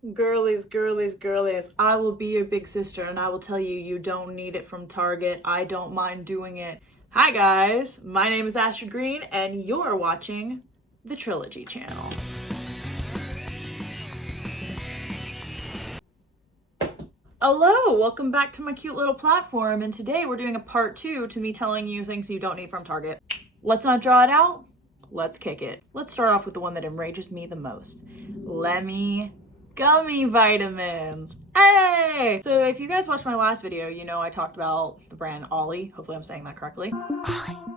Girlies, girlies, girlies, I will be your big sister and I will tell you you don't need it from Target. I don't mind doing it. Hi guys, my name is Astrid Green and you're watching the Trilogy channel. Hello, welcome back to my cute little platform, and today we're doing a part 2 to me telling you things you don't need from Target. Let's not draw it out, let's kick it. Let's start off with the one that enrages me the most. Lemmy gummy vitamins. Hey! So if you guys watched my last video, you know I talked about the brand Ollie, hopefully I'm saying that correctly,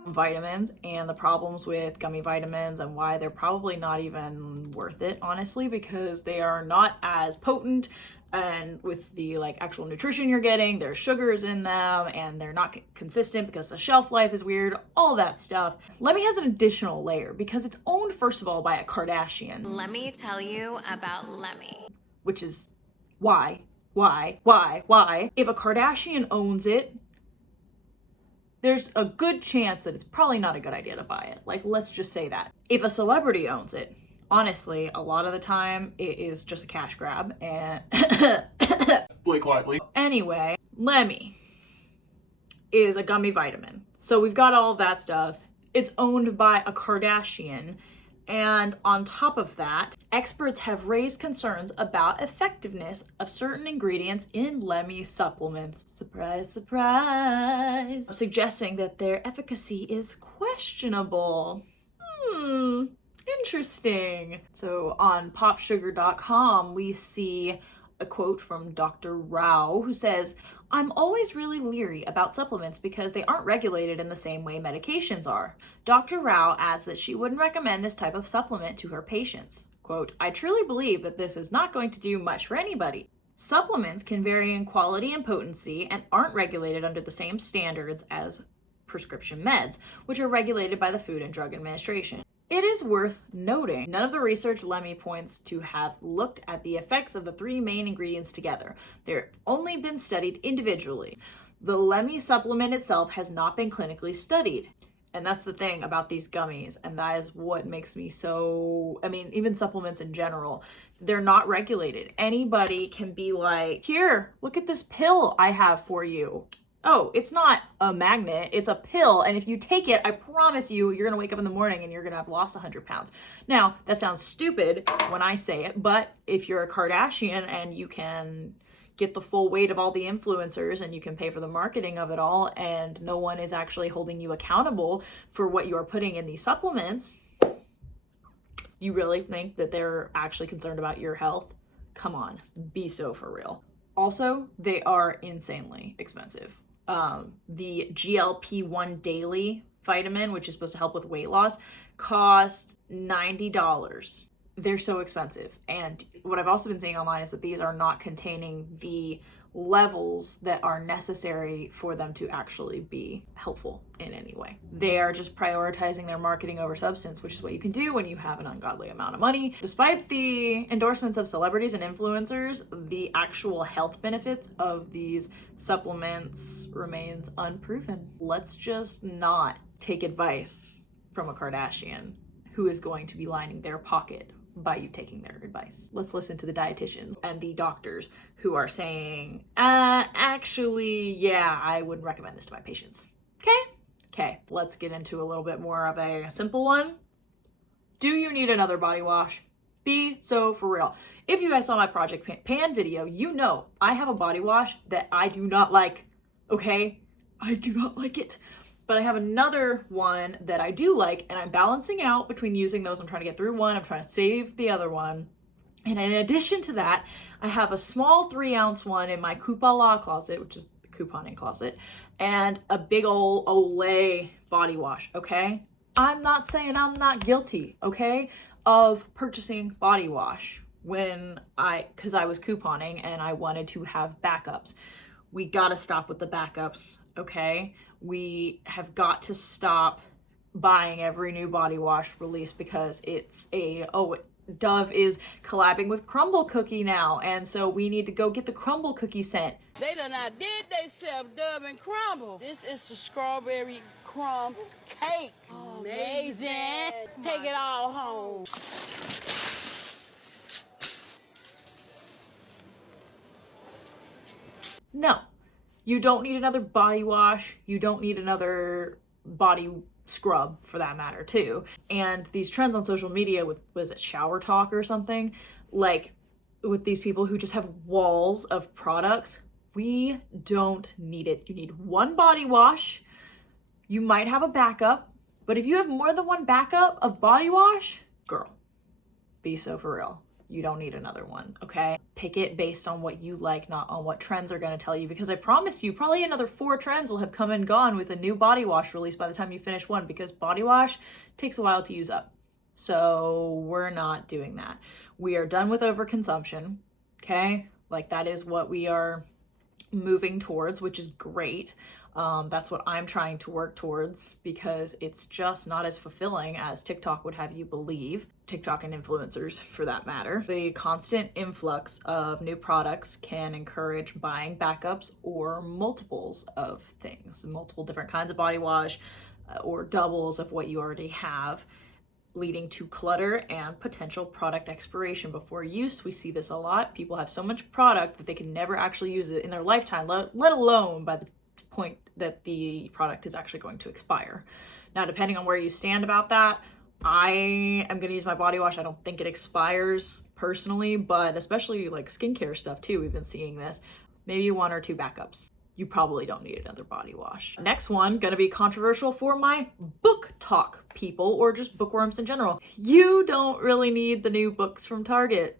vitamins, and the problems with gummy vitamins and why they're probably not even worth it, honestly, because they are not as potent, and with the actual nutrition you're getting, there's sugars in them and they're not consistent because the shelf life is weird, all that stuff. Lemmy has an additional layer because it's owned first of all by a Kardashian. Let me tell you about Lemmy. Which is why? If a Kardashian owns it, there's a good chance that it's probably not a good idea to buy it. Let's just say that. If a celebrity owns it, honestly, a lot of the time it is just a cash grab and Blake Lively. Anyway, Lemmy is a gummy vitamin. So we've got all of that stuff. It's owned by a Kardashian. And on top of that, experts have raised concerns about effectiveness of certain ingredients in Lemmy supplements. Surprise, surprise. Suggesting that their efficacy is questionable. Interesting. So on popsugar.com, we see a quote from Dr. Rao, who says, "I'm always really leery about supplements because they aren't regulated in the same way medications are." Dr. Rao adds that she wouldn't recommend this type of supplement to her patients. Quote, "I truly believe that this is not going to do much for anybody. Supplements can vary in quality and potency and aren't regulated under the same standards as prescription meds, which are regulated by the Food and Drug Administration. It is worth noting, none of the research Lemmy points to have looked at the effects of the three main ingredients together. They've only been studied individually. The Lemmy supplement itself has not been clinically studied." And that's the thing about these gummies, and that is what makes me so, even supplements in general, they're not regulated. Anybody can be like, "Here, look at this pill I have for you." Oh, it's not a magnet, it's a pill, and if you take it, I promise you, you're gonna wake up in the morning and you're gonna have lost 100 pounds. Now, that sounds stupid when I say it, but if you're a Kardashian and you can get the full weight of all the influencers and you can pay for the marketing of it all, and no one is actually holding you accountable for what you're putting in these supplements, you really think that they're actually concerned about your health? Come on, be so for real. Also, they are insanely expensive. The GLP-1 daily vitamin, which is supposed to help with weight loss, cost $90. They're so expensive. And what I've also been seeing online is that these are not containing the levels that are necessary for them to actually be helpful in any way. They are just prioritizing their marketing over substance, which is what you can do when you have an ungodly amount of money. Despite the endorsements of celebrities and influencers, the actual health benefits of these supplements remains unproven. Let's just not take advice from a Kardashian who is going to be lining their pocket by you taking their advice. Let's listen to the dietitians and the doctors who are saying, actually, yeah, I wouldn't recommend this to my patients. Okay, let's get into a little bit more of a simple one. Do you need another body wash? Be so for real. If you guys saw my Project Pan video, you know I have a body wash that I do not like, okay? I do not like it. But I have another one that I do like, and I'm balancing out between using those. I'm trying to get through one, I'm trying to save the other one. And in addition to that, I have a small 3-ounce one in my Coupala closet, which is the couponing closet, and a big old Olay body wash, okay? I'm not saying I'm not guilty, okay, of purchasing body wash because I was couponing and I wanted to have backups. We gotta stop with the backups, okay? We have got to stop buying every new body wash release because it's Dove is collabing with Crumble Cookie now, and so we need to go get the Crumble Cookie scent. They done outdid themselves, Dove and Crumble. This is the strawberry crumb cake. Amazing. Take it all home. No, you don't need another body wash. You don't need another body scrub for that matter too. And these trends on social media with, was it shower talk or something? Like with these people who just have walls of products, we don't need it. You need one body wash. You might have a backup, but if you have more than one backup of body wash, girl, be so for real. You don't need another one, okay? Pick it based on what you like, not on what trends are gonna tell you, because I promise you, probably another 4 trends will have come and gone with a new body wash release by the time you finish one, because body wash takes a while to use up. So we're not doing that. We are done with overconsumption, okay? Like that is what we are moving towards, which is great. That's what I'm trying to work towards because it's just not as fulfilling as TikTok would have you believe. TikTok and influencers for that matter. The constant influx of new products can encourage buying backups or multiples of things, multiple different kinds of body wash or doubles of what you already have, leading to clutter and potential product expiration before use. We see this a lot. People have so much product that they can never actually use it in their lifetime, let alone by the point that the product is actually going to expire. Now, depending on where you stand about that, I am going to use my body wash. I don't think it expires personally, but especially like skincare stuff too, we've been seeing this. Maybe 1 or 2 backups. You probably don't need another body wash. Next one, gonna be controversial for my book talk people or just bookworms in general. You don't really need the new books from Target.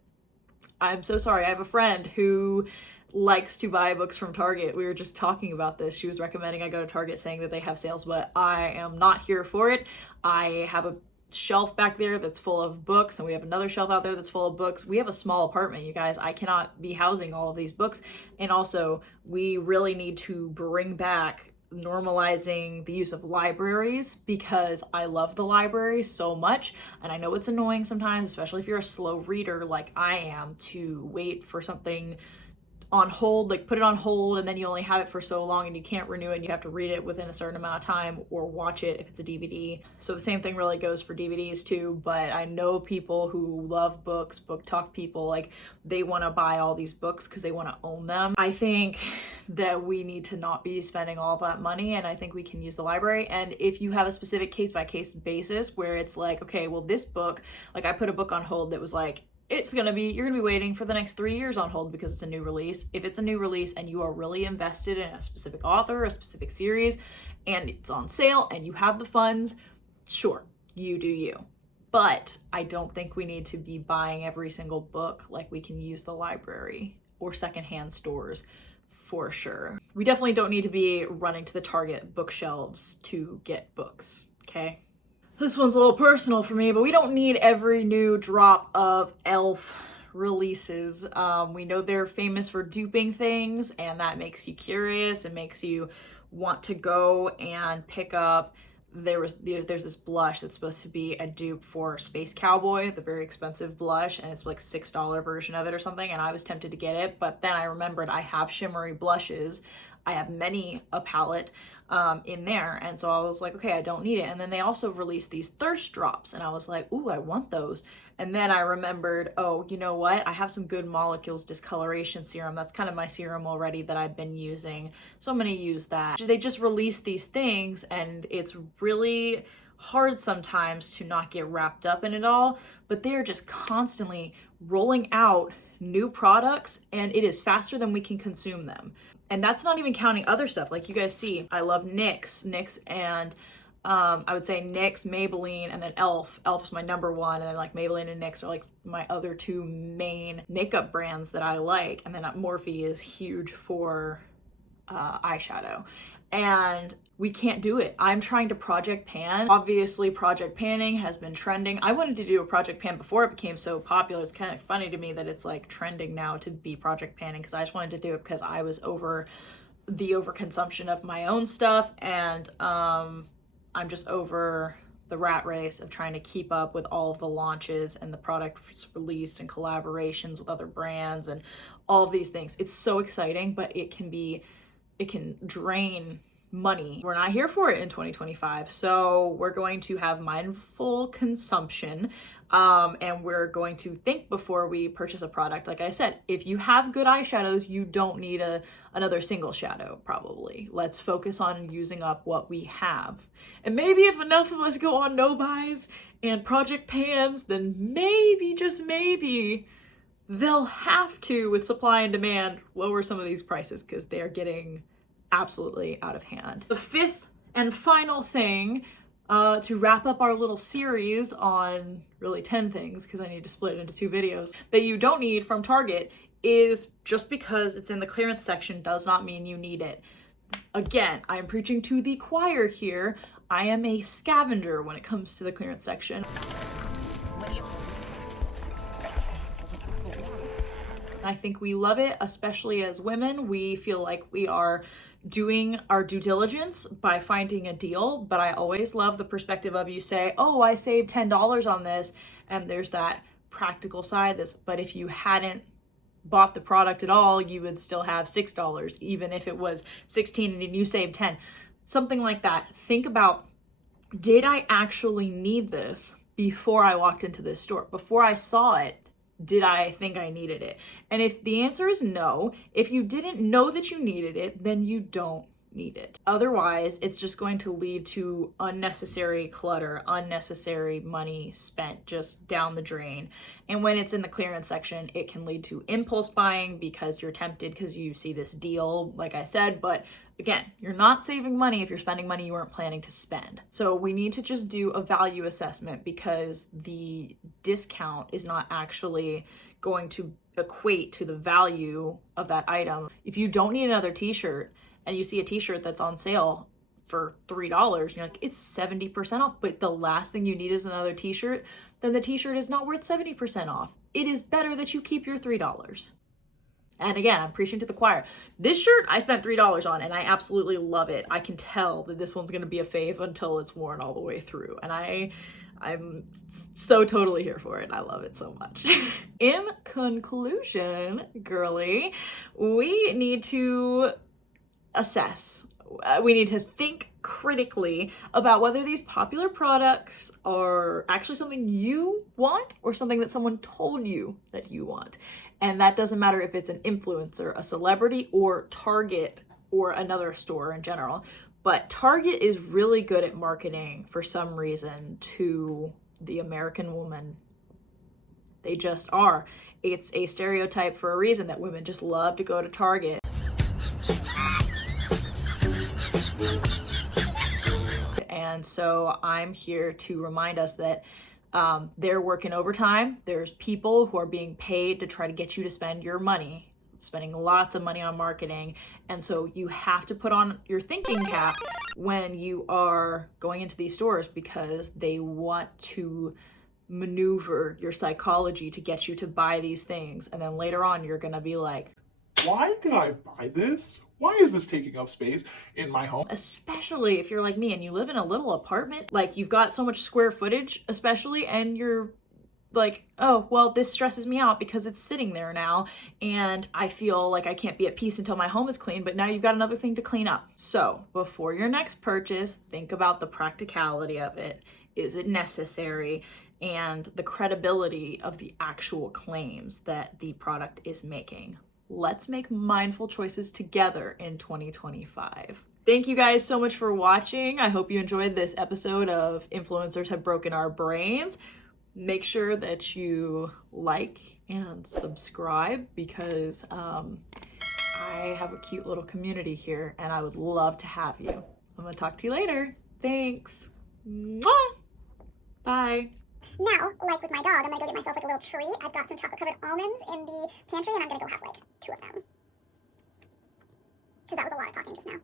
I'm so sorry. I have a friend who likes to buy books from Target. We were just talking about this. She was recommending I go to Target saying that they have sales, but I am not here for it. I have a shelf back there that's full of books, and we have another shelf out there that's full of books. We have a small apartment, you guys. I cannot be housing all of these books. And also, we really need to bring back normalizing the use of libraries because I love the library so much. And I know it's annoying sometimes, especially if you're a slow reader like I am, to wait for something on hold, like put it on hold, and then you only have it for so long and you can't renew it and you have to read it within a certain amount of time or watch it if it's a DVD. So the same thing really goes for DVDs too, but I know people who love books, book talk people, like they want to buy all these books because they want to own them. I think that we need to not be spending all that money, and I think we can use the library. And if you have a specific case by case basis where it's like, okay, well this book, like I put a book on hold that was like, you're gonna be waiting for the next 3 years on hold because it's a new release. If it's a new release and you are really invested in a specific author, a specific series, and it's on sale and you have the funds, sure, you do you. But I don't think we need to be buying every single book. Like we can use the library or secondhand stores for sure. We definitely don't need to be running to the Target bookshelves to get books, okay? This one's a little personal for me, but we don't need every new drop of e.l.f. releases. We know they're famous for duping things, and that makes you curious and makes you want to go and pick up. There's this blush that's supposed to be a dupe for Space Cowboy, the very expensive blush, and it's like $6 version of it or something, and I was tempted to get it, but then I remembered I have shimmery blushes. I have many a palette in there, and so I was like, okay, I don't need it. And then they also released these thirst drops, and I was like, ooh, I want those. And then I remembered, oh, you know what? I have some Good Molecules discoloration serum. That's kind of my serum already that I've been using, so I'm gonna use that. They just released these things, and it's really hard sometimes to not get wrapped up in it all, but they're just constantly rolling out new products, and it is faster than we can consume them. And that's not even counting other stuff. Like you guys see, I love NYX and I would say NYX, Maybelline, and then e.l.f. e.l.f. is my number one, and then like Maybelline and NYX are like my other 2 main makeup brands that I like. And then Morphe is huge for eyeshadow. And we can't do it. I'm trying to project pan. Obviously, project panning has been trending. I wanted to do a project pan before it became so popular. It's kind of funny to me that it's like trending now to be project panning, because I just wanted to do it because I was over the overconsumption of my own stuff, and I'm just over the rat race of trying to keep up with all of the launches and the products released and collaborations with other brands and all of these things. It's so exciting, but it can drain money. We're not here for it in 2025. So we're going to have mindful consumption. And we're going to think before we purchase a product. Like I said, if you have good eyeshadows, you don't need another single shadow, probably. Let's focus on using up what we have. And maybe if enough of us go on no buys and project pans, then maybe, just maybe, they'll have to, with supply and demand, lower some of these prices because they're getting absolutely out of hand. The fifth and final thing to wrap up our little series on really 10 things, because I need to split it into 2 videos, that you don't need from Target is just because it's in the clearance section does not mean you need it. Again, I am preaching to the choir here. I am a scavenger when it comes to the clearance section. I think we love it, especially as women. We feel like we are doing our due diligence by finding a deal, but I always love the perspective of you say, oh, I saved $10 on this, and there's that practical side that's, but if you hadn't bought the product at all, you would still have $6, even if it was 16 and you saved 10. Something like that. Think about, did I actually need this before I walked into this store? Before I saw it, did I think I needed it? And if the answer is no, if you didn't know that you needed it, then you don't need it. Otherwise, it's just going to lead to unnecessary clutter, unnecessary money spent just down the drain. And when it's in the clearance section, it can lead to impulse buying because you're tempted because you see this deal, like I said, but again, you're not saving money if you're spending money you weren't planning to spend. So we need to just do a value assessment because the discount is not actually going to equate to the value of that item. If you don't need another t-shirt and you see a t-shirt that's on sale for $3, you're like, it's 70% off, but the last thing you need is another t-shirt, then the t-shirt is not worth 70% off. It is better that you keep your $3. And again, I'm preaching to the choir. This shirt I spent $3 on and I absolutely love it. I can tell that this one's gonna be a fave until it's worn all the way through. And I'm so totally here for it. I love it so much. In conclusion, girly, we need to assess. We need to think critically about whether these popular products are actually something you want or something that someone told you that you want. And that doesn't matter if it's an influencer, a celebrity, or Target, or another store in general. But Target is really good at marketing for some reason to the American woman. They just are. It's a stereotype for a reason that women just love to go to Target. And so I'm here to remind us that they're working overtime. There's people who are being paid to try to get you to spend your money, spending lots of money on marketing. And so you have to put on your thinking cap when you are going into these stores because they want to maneuver your psychology to get you to buy these things. And then later on, you're going to be like, why did I buy this? Why is this taking up space in my home? Especially if you're like me and you live in a little apartment, like you've got so much square footage, especially, and you're like, oh, well, this stresses me out because it's sitting there now and I feel like I can't be at peace until my home is clean, but now you've got another thing to clean up. So before your next purchase, think about the practicality of it. Is it necessary? And the credibility of the actual claims that the product is making. Let's make mindful choices together in 2025. Thank you guys so much for watching. I hope you enjoyed this episode of Influencers Have Broken Our Brains. Make sure that you like and subscribe because I have a cute little community here and I would love to have you. I'm gonna talk to you later. Thanks. Mwah! Bye. Now, like with my dog, I'm gonna go get myself like a little treat. I've got some chocolate covered almonds in the pantry and I'm gonna go have like 2 of them. Because that was a lot of talking just now.